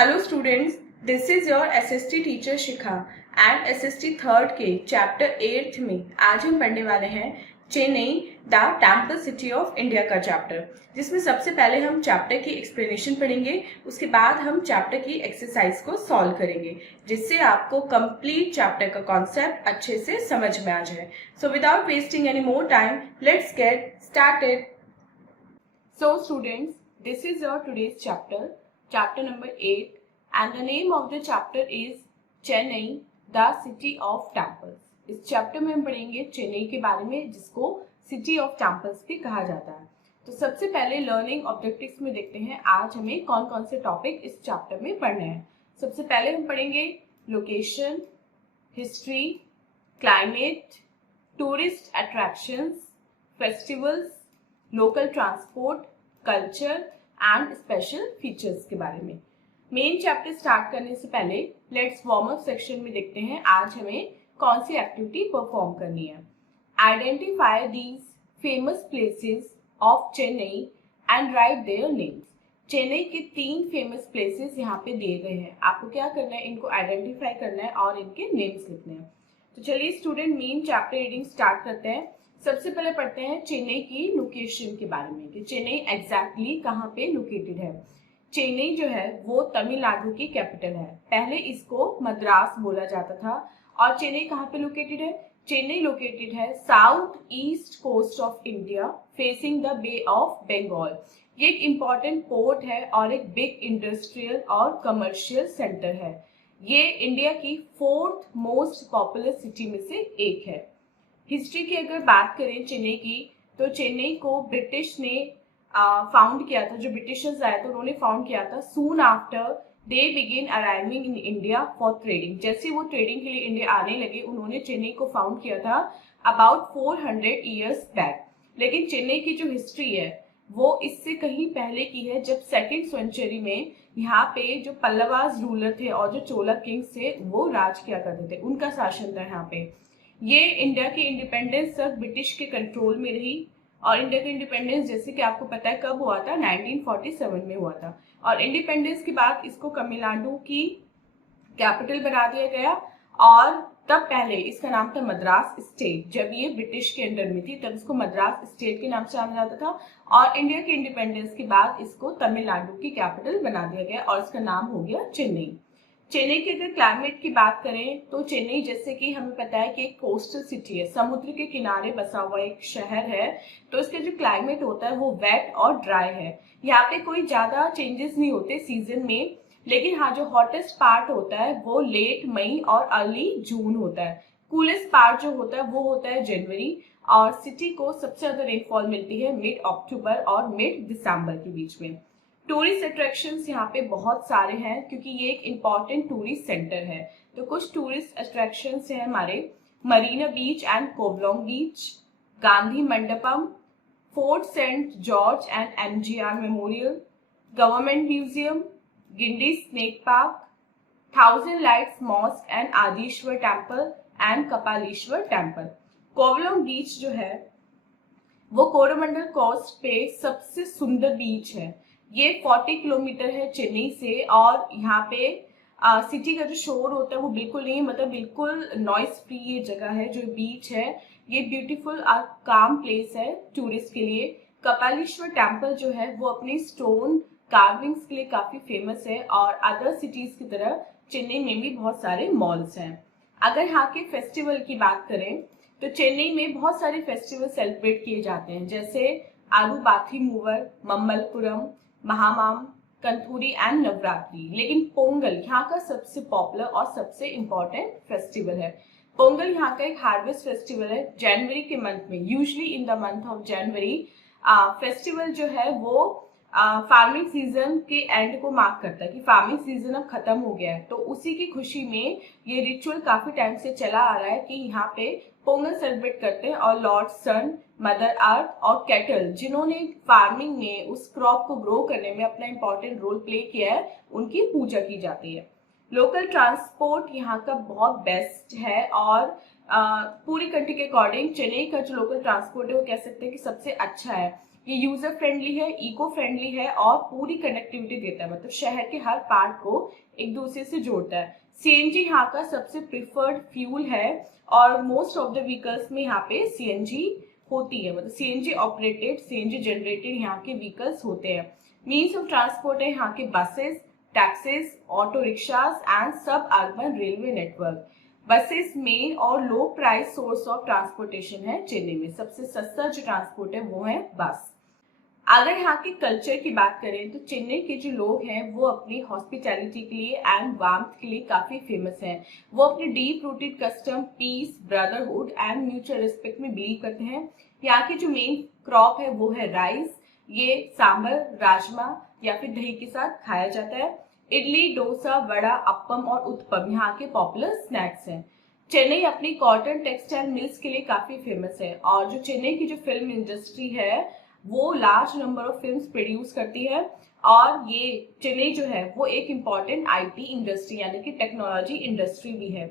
Hello students, this is your SST teacher Shikha and SST third के chapter 8 में आज हम पढ़ने वाले हैं Chennai the temple city of India का चैप्टर, जिसमें सबसे पहले हम चैप्टर की एक्सप्लेनेशन पढ़ेंगे। उसके बाद हम चैप्टर की एक्सरसाइज को सॉल्व करेंगे, जिससे आपको कंप्लीट चैप्टर का कॉन्सेप्ट अच्छे से समझ में आ जाए। So without wasting any more time, let's get started. So students, this is your today's chapter number 8, and the name of the chapter is Chennai, the city of temples. इस chapter में हम पढ़ेंगे चेन्नई के बारे में, जिसको सिटी ऑफ टेम्पल्स भी कहा जाता है। तो सबसे पहले लर्निंग ऑब्जेक्टिव्स में देखते हैं आज हमें कौन कौन से टॉपिक इस चैप्टर में पढ़ने हैं। सबसे पहले हम पढ़ेंगे location, history, climate, tourist attractions, festivals, local transport, culture and special features के बारे में। मेन चैप्टर स्टार्ट करने से पहले लेट्स वार्म अप सेक्शन में देखते हैं आज हमें कौन सी एक्टिविटी परफॉर्म करनी है। Identify these famous places of Chennai and right their names. Chennai के 3 फेमस प्लेसेस यहाँ पे दिए गए हैं। आपको क्या करना है, इनको आइडेंटिफाई करना है और इनके नेम्स लिखने हैं। तो चलिए student, main chapter reading start करते हैं। सबसे पहले पढ़ते हैं चेन्नई की लोकेशन के बारे में कि चेन्नई एग्जैक्टली कहाँ पे लोकेटेड है। चेन्नई जो है वो तमिलनाडु की कैपिटल है। पहले इसको मद्रास बोला जाता था। और चेन्नई कहाँ पे लोकेटेड है? चेन्नई लोकेटेड है south east coast of India, facing the Bay of Bengal. ये एक इम्पॉर्टेंट पोर्ट है और एक बिग इंडस्ट्रियल और कमर्शियल सेंटर है। ये इंडिया की 4th मोस्ट पॉपुलर सिटी में से एक है। हिस्ट्री की अगर बात करें चेन्नई की, तो चेन्नई को ब्रिटिश ने फाउंड किया था। जो ब्रिटिशर्स आए थे उन्होंने फाउंड किया था soon after they begin arriving in India for trading. जैसे वो ट्रेडिंग के लिए इंडिया आने लगे, उन्होंने चेन्नई को फाउंड किया था अबाउट 400 ईयर्स बैक। लेकिन चेन्नई की जो हिस्ट्री है वो इससे कहीं पहले की है, जब 2nd सेंचुरी में यहाँ पे जो पल्लवास रूलर थे और जो चोला किंग्स थे वो राज किया करते थे, उनका शासन था यहाँ पे। ये इंडिया की इंडिपेंडेंस तक ब्रिटिश के कंट्रोल में रही। और इंडिया का इंडिपेंडेंस जैसे कि आपको पता है कब हुआ था, 1947 में हुआ था। और इंडिपेंडेंस के बाद इसको तमिलनाडु की कैपिटल बना दिया गया। और तब पहले इसका नाम था मद्रास स्टेट। जब ये ब्रिटिश के अंडर में थी तब इसको मद्रास स्टेट के नाम से जाना जाता था। और इंडिया के इंडिपेंडेंस के बाद इसको तमिलनाडु की कैपिटल बना दिया गया और इसका नाम हो गया चेन्नई। चेन्नई के अगर क्लाइमेट की बात करें तो चेन्नई, जैसे कि हमें पता है कि एक कोस्टल सिटी है, समुद्र के किनारे बसा हुआ एक शहर है, तो इसका जो क्लाइमेट होता है वो वेट और ड्राई है। यहाँ पे कोई ज्यादा चेंजेस नहीं होते सीजन में। लेकिन हाँ, जो हॉटेस्ट पार्ट होता है वो लेट मई और अर्ली जून होता है। कूलेस्ट पार्ट जो होता है वो होता है जनवरी। और सिटी को सबसे ज्यादा रेनफॉल मिलती है मिड अक्टूबर और मिड दिसंबर के बीच में। टूरिस्ट अट्रैक्शंस यहाँ पे बहुत सारे हैं क्योंकि ये एक इम्पॉर्टेंट टूरिस्ट सेंटर है। तो कुछ टूरिस्ट अट्रैक्शंस हैं हमारे: Marina beach and Covelong beach, Gandhi Mandapam, Fort Saint George and MGR memorial, government museum, Guindy snake park, 1000 lights mosque and Adishwar temple and Kapaleeshwar temple. Covelong beach जो है वो कोरोमंडल कोस्ट पे सबसे सुंदर बीच है। ये 40 किलोमीटर है चेन्नई से। और यहाँ पे सिटी का जो शोर होता है वो बिल्कुल नहीं, मतलब बिल्कुल नॉइज फ्री ये जगह है। जो बीच है ये ब्यूटीफुल और काम प्लेस है टूरिस्ट के लिए। कपालीश्वर टेम्पल जो है वो अपनी स्टोन कार्विंग्स के लिए काफी फेमस है। और अदर सिटीज की तरह चेन्नई में भी बहुत सारे मॉल्स हैं। अगर यहाँ के फेस्टिवल की बात करें तो चेन्नई में बहुत सारे फेस्टिवल सेलिब्रेट किए जाते हैं, जैसे आरुबाथी मूवर, मम्मलपुरम, महामाम, कंथूरी एंड नवरात्रि। लेकिन पोंगल यहाँ का सबसे पॉपुलर और सबसे इम्पोर्टेंट फेस्टिवल है। पोंगल यहाँ का एक हार्वेस्ट फेस्टिवल है जनवरी के मंथ में, usually in the month of January. Festival जो है वो फार्मिंग सीजन के एंड को मार्क करता है कि फार्मिंग सीजन अब खत्म हो गया है। तो उसी की खुशी में ये रिचुअल काफी टाइम से चला आ रहा है कि यहाँ पे पोंगल सेलिब्रेट करते हैं और लॉर्ड सन, मदर अर्थ और कैटल, जिन्होंने फार्मिंग में उस क्रॉप को ग्रो करने में अपना इंपॉर्टेंट रोल प्ले किया है, उनकी पूजा की जाती है। लोकल ट्रांसपोर्ट यहाँ का बहुत बेस्ट है। और पूरी कंट्री के अकॉर्डिंग चेन्नई का जो लोकल ट्रांसपोर्ट है वो कह सकते हैं कि सबसे अच्छा है। ये यूजर फ्रेंडली है, इको फ्रेंडली है और पूरी कनेक्टिविटी देता है, मतलब शहर के हर पार्ट को एक दूसरे से जोड़ता है। सीएनजी यहाँ का सबसे प्रिफर्ड फ्यूल है और मोस्ट ऑफ द व्हीकल्स में यहाँ पे सीएनजी होती है, मतलब सीएनजी ऑपरेटेड, सीएनजी जनरेटेड यहाँ के व्हीकल्स होते हैं। मीन्स ऑफ ट्रांसपोर्ट है यहाँ के buses, taxis, auto rickshaws and suburban railway network. Buses main और low price source of transportation है चेन्नई में। सबसे सस्ता जो ट्रांसपोर्ट है वो है बस। अगर यहाँ के कल्चर की बात करें तो चेन्नई के जो लोग हैं वो अपनी हॉस्पिटैलिटी के लिए एंड वार्मथ के लिए काफी फेमस हैं। वो अपने deep rooted custom, peace, brotherhood and mutual respect में बिलीव करते हैं। यहाँ की जो मेन क्रॉप है वो है राइस। ये सांबर, राजमा या फिर दही के साथ खाया जाता है। इडली, डोसा, वड़ा, अप्पम और उत्पम यहाँ के पॉपुलर स्नैक्स हैं। चेन्नई अपनी कॉटन टेक्सटाइल मिल्स के लिए काफी फेमस है और जो चेन्नई की जो फिल्म इंडस्ट्री है वो large number of films produce करती है और ये चेन्नई जो है वो एक इम्पॉर्टेंट आईटी इंडस्ट्री यानी कि टेक्नोलॉजी इंडस्ट्री भी है।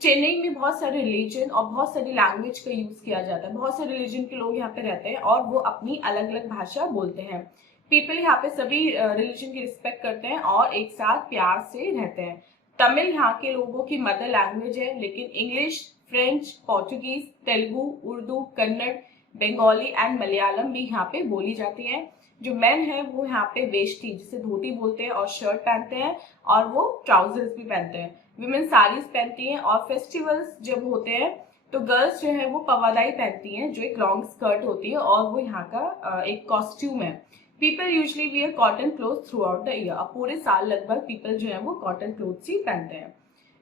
चेन्नई में बहुत सारे रिलीजन और बहुत सारी लैंग्वेज का यूज किया जाता है। बहुत सारे रिलीजन के लोग यहाँ पे रहते हैं और वो अपनी अलग अलग भाषा बोलते हैं। पीपल यहाँ पे सभी रिलीजन की रिस्पेक्ट करते हैं और एक साथ प्यार से रहते हैं। तमिल यहाँ के लोगों की मदर लैंग्वेज है, लेकिन English, French, Portuguese, Telugu, Urdu, Kannada, Bengali and Malayalam भी यहाँ पे बोली जाती हैं। जो मेन है वो यहाँ पे वेष्टी, जिसे धोती बोलते हैं, और शर्ट पहनते हैं और वो ट्राउजर्स भी पहनते हैं। विमेन साड़ीज पहनती हैं और फेस्टिवल्स जब होते हैं तो गर्ल्स जो है वो पवादाई पहनती हैं, जो एक लॉन्ग स्कर्ट होती है और वो यहाँ का एक कॉस्ट्यूम है। People usually wear cotton cloth through out the year. अब पूरे साल लगभग पीपल जो है वो कॉटन क्लोथ्स ही पहनते हैं।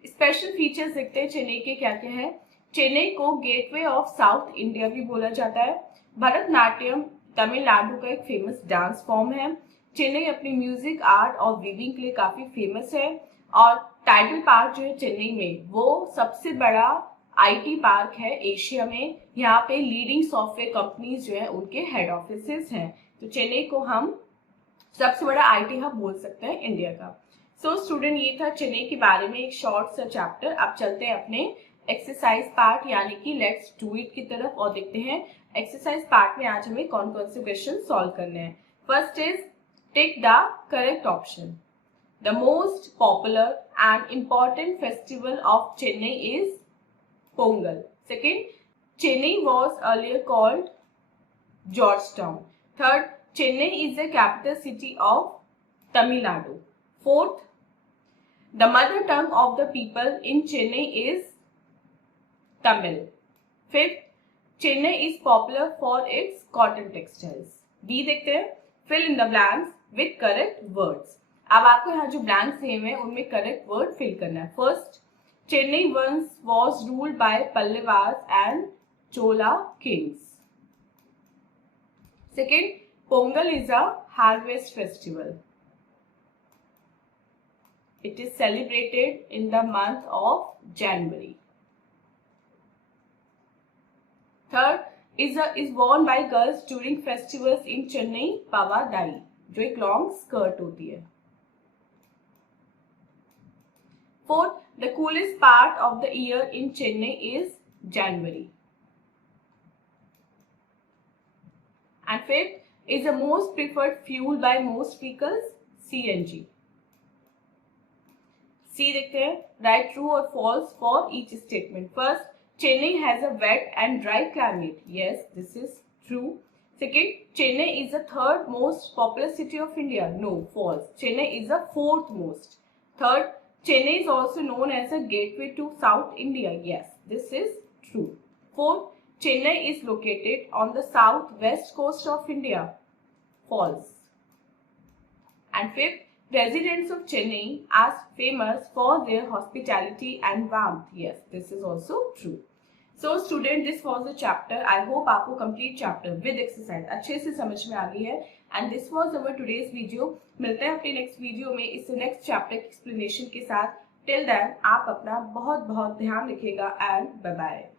स्पेशल फीचर्स देखते हैं चेन्नई के क्या क्या है। चेन्नई को गेटवे ऑफ साउथ इंडिया भी बोला जाता है। भरतनाट्यम तमिलनाडु का एक फेमस डांस फॉर्म है। चेन्नई अपनी म्यूजिक, आर्ट और वीविंग के लिए काफी फेमस है और टाइडल पार्क जो है चेन्नई में वो सबसे बड़ा आईटी पार्क है एशिया में। यहाँ पे लीडिंग सॉफ्टवेयर कंपनीज जो है उनके हेड ऑफिसेस हैं। तो चेन्नई को हम सबसे बड़ा आईटी हब बोल सकते हैं इंडिया का। सो स्टूडेंट, ये था चेन्नई के बारे में एक शॉर्ट सा चैप्टर। अब चलते हैं अपने एक्सरसाइज पार्ट यानी कि लेट्स डू इट की तरफ और देखते हैं एक्सरसाइज पार्ट में आज हमें कौन कौन से क्वेश्चन सॉल्व करने हैं। First is tick the correct option. The most popular and important festival of Chennai is Pongal. Second, Chennai was earlier called Georgetown. Third, Chennai is the capital city of Tamil Nadu. Fourth, the mother tongue of the people in Chennai is Tamil. Fifth, Chennai is popular for its cotton textiles. D देखते हैं, fill in the blanks with correct words. अब आपको यहाँ जो blanks दिए हुए हैं उनमें correct word fill करना है। First, Chennai once was ruled by Pallavas and Chola kings. Second, Pongal is a harvest festival. It is celebrated in the month of January. Third, is worn by girls during festivals in Chennai, Pavadai, जो एक long skirt होती है. Fourth, the coolest part of the year in Chennai is January. And fifth, is the most preferred fuel by most vehicles, CNG. C देखते हैं, write true or false for each statement. First, Chennai has a wet and dry climate. Yes, this is true. Second, Chennai is the third most populous city of India. No, false. Chennai is the fourth most. Third, Chennai is also known as a gateway to South India. Yes, this is true. Fourth, Chennai is located on the southwest coast of India. False. And fifth, residents of Chennai are famous for their hospitality and warmth. Yes, this is also true. So student, this was the chapter. I hope आपको complete chapter with exercise अच्छे से समझ में आ गई है. And this was our today's video. मिलते हैं अपने next video में इस next chapter explanation के साथ. Till then, आप अपना बहुत बहुत ध्यान रखिएगा and bye bye.